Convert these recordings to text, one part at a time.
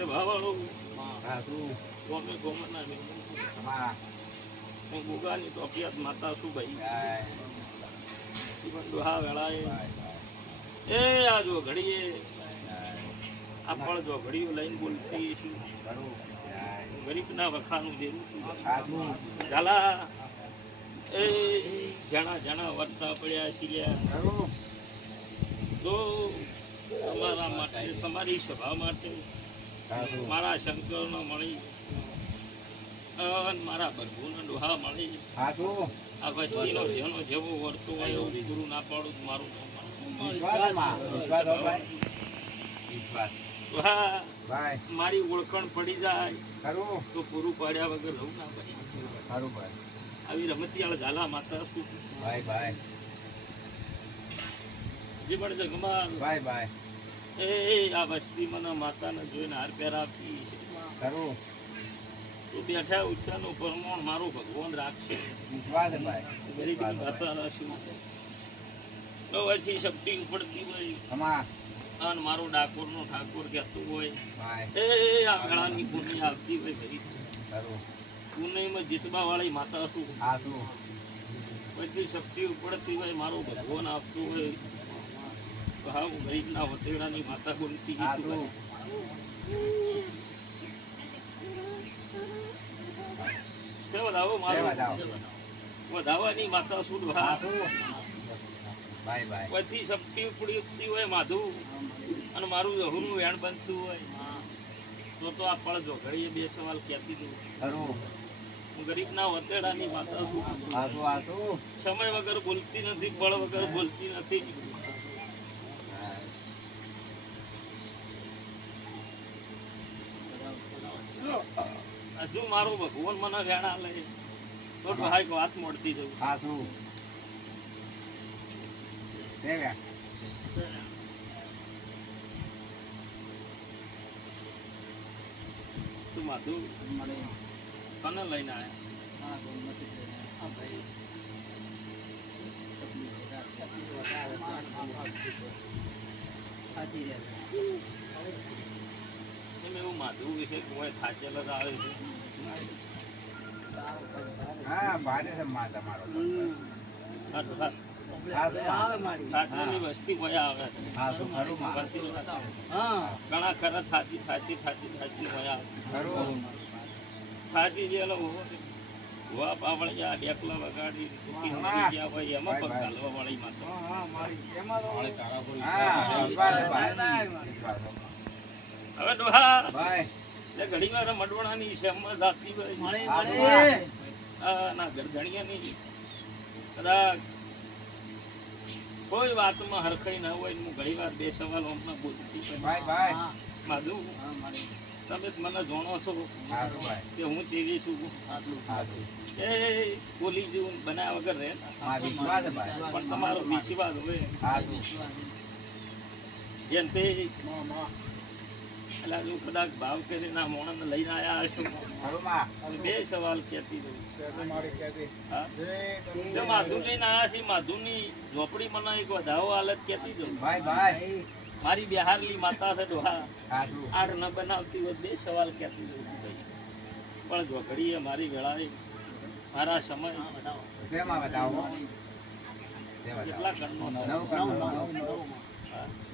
સભાવાળો સાસુ ગોમે ગોમના ને અમા હું ગુગાની તો માતા છું ભાઈ. જીવન દુહા વેળાએ. એ આ જો ઘડીએ. આ ફળ જો ઘડીઓ લઈને બોલતી. છું ગરીબના વખાનું છું. સાસુ ઝાલા. એ જણા જણા વર્તા પડ્યા છીએ તો તમારા માટે તમારી સભા માટે મારા શંકરનો મળી. મારા પ્રભુના ડોહા મળી. આ વસ્તીનો જેનો જેવો વર્તો હોય એવું ગુરુ ના પાડું મારું મારી ઓળખણ પડી જાય તો પૂરું પાડ્યા વગર રહું ના પડી ભાઈ. આવી રમતિયાળ ઝાલા માતા શું? ભાઈ ભાઈ. જીવન જગમાલ ભાઈ ભાઈ. એ આ વસ્તી મને માતાને જોઈને હાર પહેર આપી છે. કરું તો બેઠા ઉઠ્યાનું પ્રમાણ મારું ભગવાન રાખશે. વિશ્વાસ ભાઈ. ગરીબની રાખશું તો પછી શક્તિ ઉપડતી હોય. અમા અને મારો ડાકોરનો ઠાકોર કહેતું હોય. એ આ વેળાની પુણ્ય આવતી હોય ભાઈ પુણ્યમાં જીતવા વાળી માતા શું? પછી શક્તિ ઉપડતી હોય મારો ભગવાન આપતું હોય. ગરીબના વતેડાની માતા વધાવો. વધાવાની માતા શક્તિ ઉપડી ઉઠતી હોય માધું. અને મારું જહુનું વેણ બનતું હોય. તો તો આ પળ જો ઘડીએ બે સવાલ કહેતી દઉં હું ગરીબના વતેડાની માતા સમય વગર બોલતી નથી બળ વગર બોલતી નથી. હજુ મારો ભગવાન મને વેણા લે. તો ભાઈ વાત મળતી જવું. સાસુ દેવ્યા તું માધુ કને લઈને આવ્યા એમ એવું માધુ વિશે કોઈ થાચેલ જ આવે છે? હા ભાડે છે માં તમારો તો વસ્તી કોઈ આવે. માં. ઘણા ખરા થાચી થાચી થાચી થાચી કોઈ આવે. થાચી જે વા પાવળિયા ડેકલા વગાડી ટૂંકી મરી ગયા હોય એમાં પગ ઘાલવા વાળી હા વિશ્વાસ હે ભાઈ વિશ્વાસ હો. હવે ડોહા ભાઈ ઘડી વાર મડવણાની શેમમાં જાતી હોય. સાસુ ભાઈ આ ના ગરધણીયાની કદાચ કોઈ વાતમાં હરખાઈ ના હોય હું ઘણી વાર બે સવાલ હમણાં બોલતી હોય. ભાઈ ભાઈ માધુ તમે મને જાણો છો ભાઈ કે હું ચીરી છું. એ બોલી જેવું બનાવ્યા વગર રહે પણ તમારો વિશ્વાસ હોય. જેમ તે એટલે જો કદાચ ભાવ કરીને આ મોણસને લઈને આવ્યા હશો? ખરું માં તો બે સવાલ કહેતી જો માધુ લઈને આવ્યા છે માધુની ઝોપડી મને એક વધાવો હાલત કહેતી મારી બિહારલી માતા છે ડોહા. આડ ન બનાવતી હોય બે સવાલ કહેતી ભાઈ. પણ ઝોપડીએ મારી વેળાએ મારા સમય કેટલા નવ કરનો નવ.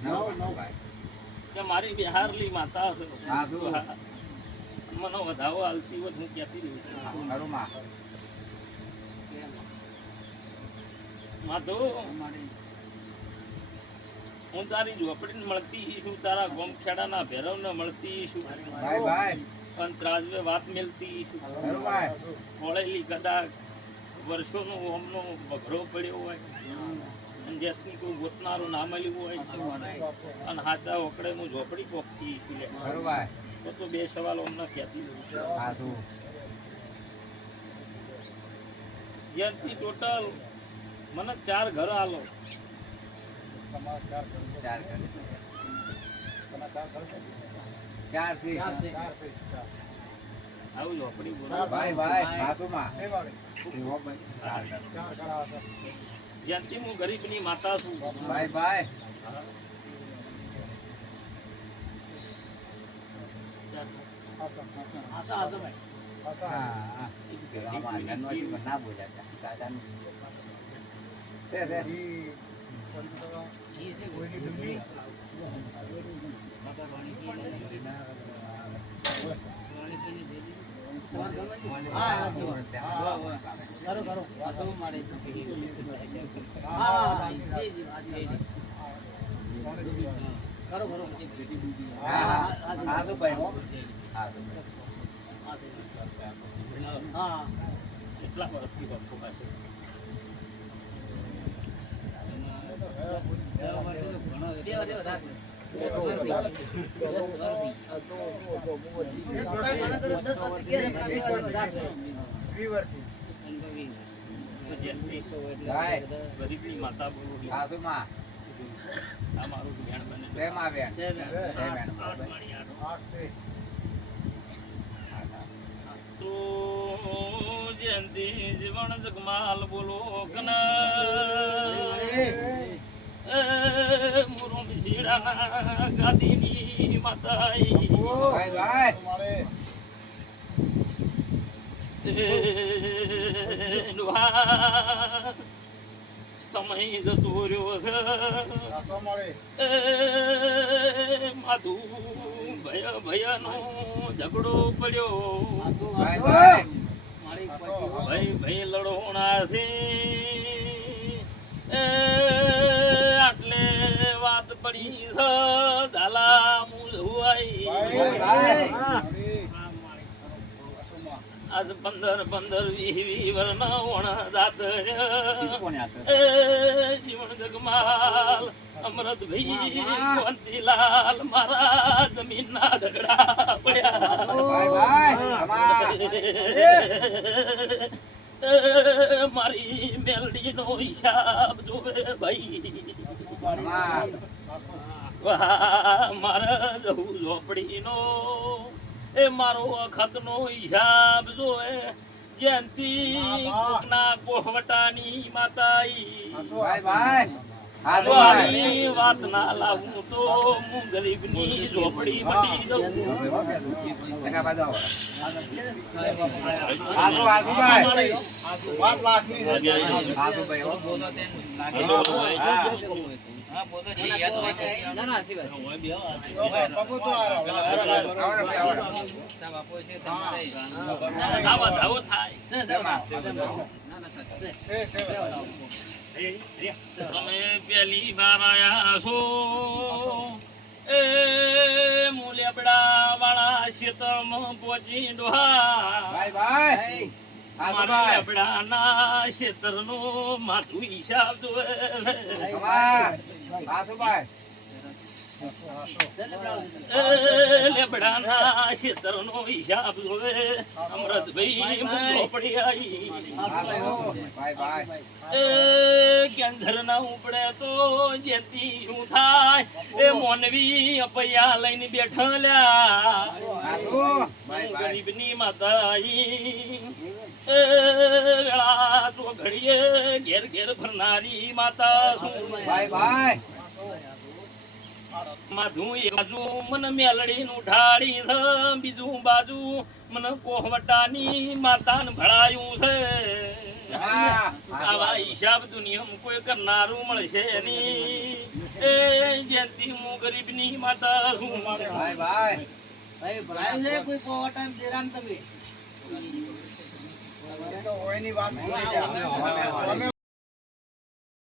નવ ભાઈ કે મારી બિહારલી માતા છે. મને વધાવો હાલતી હોય હું કહેતી રહી છું. માધુ હું તારી ઝોપડીને મળતી છું તારા ગોમખેડાના ભેરવને મળતી છું. ભાઈ ભાઈ પણ ત્રાજવે વાત મેલતી છું. ખોળેલી કદાચ વર્ષોનો ઓમનો બગડો પડ્યો હોય. અને જેથી કોઈ ગોતનારું ના મળ્યું હોય અને હાથા ઓકડે હું ઝોપડી પોખતી તો તો બે સવાલ અમને કહેતી દઉં. ટોટલ મને ચાર ઘર આલો. ચાર કરે ચારથી આવું ઝોપડી બોલો ભાઈ ભાઈ જ્યાંથી હું ગરીબની માતા છું. ભાઈ. ભાઈ હા કેટલા વર્ષથી બાપુ પાસે ગરીબની જીવન જગમાલ બોલો કન મુરુમ શીડાના ગાદીની માતાઈ. ભાઈ, ભાઈ. સમય જતો રહ્યો છે. માધુ ભય ભયનો ઝઘડો પડ્યો. ભય ભય ભાઈ ભાઈ લડોણા છે. પડી ઝાલા મું જુવાઈ ભાઈ. આજ પંદર પંદર વી વી વર્ષના ઓણ દાત જીવન જગમાલ અમૃત ભાઈ કોંતીલાલ મારા જમીનના ઝઘડા પડ્યા. મારી મેલડી નો હિસાબ જોવે ભાઈ. મારે જવું ઝોપડી નો એ મારો અખત નો હિસાબ જોવે. જયંતી ના કોહવટાની માતા ભાઈ, ભાઈ. આવી વાત ના લાવું તો હું ગરીબની ઝોપડી મટી જઉં. એના બાજુ આવો. તમે પેલી વાર આયા છો એ મુલેબડા વાળા શીતમ પોચી ડોહા ભાઈ, ભાઈ. મારા ભાઈ. લેબડાના માથું હિસાબ લેબડાના શેતરનો હિસાબ જોવે અમૃતભાઈ ઝોપડી ભાઈ. કેન્દ્ર ના ઉપડે તો જેતી શું થાય એ મોનવી અપૈયા લઈને બેઠા લ્યા આજુ. ભાઈ, ભાઈ. ગરીબની માતા વેળા ઘડીએ ઘેર ઘેર ભરનારી માતા શું ભાઈ, ભાઈ. માધું એક બાજુ મને મેલડી નું ઢાળી છે બીજું બાજુ મને કોહવટાની માતાન ભળાયું છે. આવા હિસાબ દુનિયામાં કોઈ કરનારું મળશે નહીં એ જયંતી હું ગરીબની માતા શું ભાઈ, ભાઈ. તમે અમે, અમે.